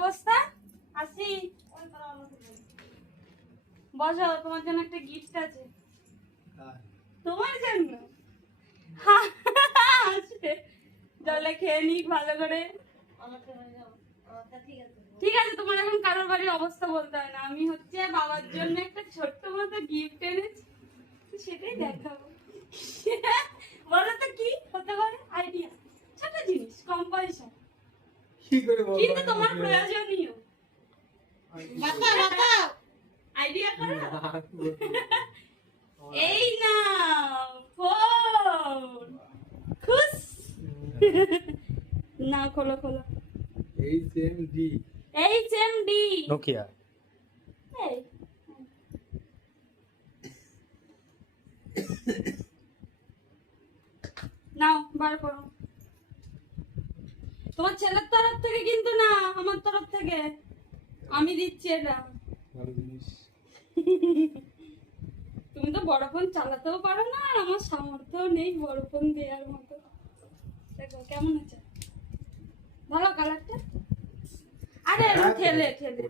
অবস্থা? আসি। বসো, তোমার জন্য একটা গিফট আছে। তোমার জন্য জলে খেয়ে নিক ভালো করে। ঠিক আছে, তোমার এখন কারোর বাড়ির অবস্থা বলতে হয় না। আমি হচ্ছে বাবার জন্য একটা ছোট্ট মতো গিফট এনেছি, সেটাই দেখাবো। বলো তো কি হতে পারে? আইডিয়া, ছোট জিনিস, কম পয়সা, কিন্তু তোমার প্রয়োজনীয়। আইডিয়া করো। এই না ফোন, খুশ না, খোলো খোলো। HMD Nokia. এই নাও, বার করো। তোমার ছেলের তরফ থেকে কিন্তু না, আমার তরফ থেকে আমি দিচ্ছি এটা। তুমি তো বড় ফোন চালাতেও পারো না, আর আমার সামর্থ্যও নেই বড় ফোন দেওয়ার মতো। দেখো কেমন আছে, ভালো কালারটা। আরে ঠেলে ঠেলে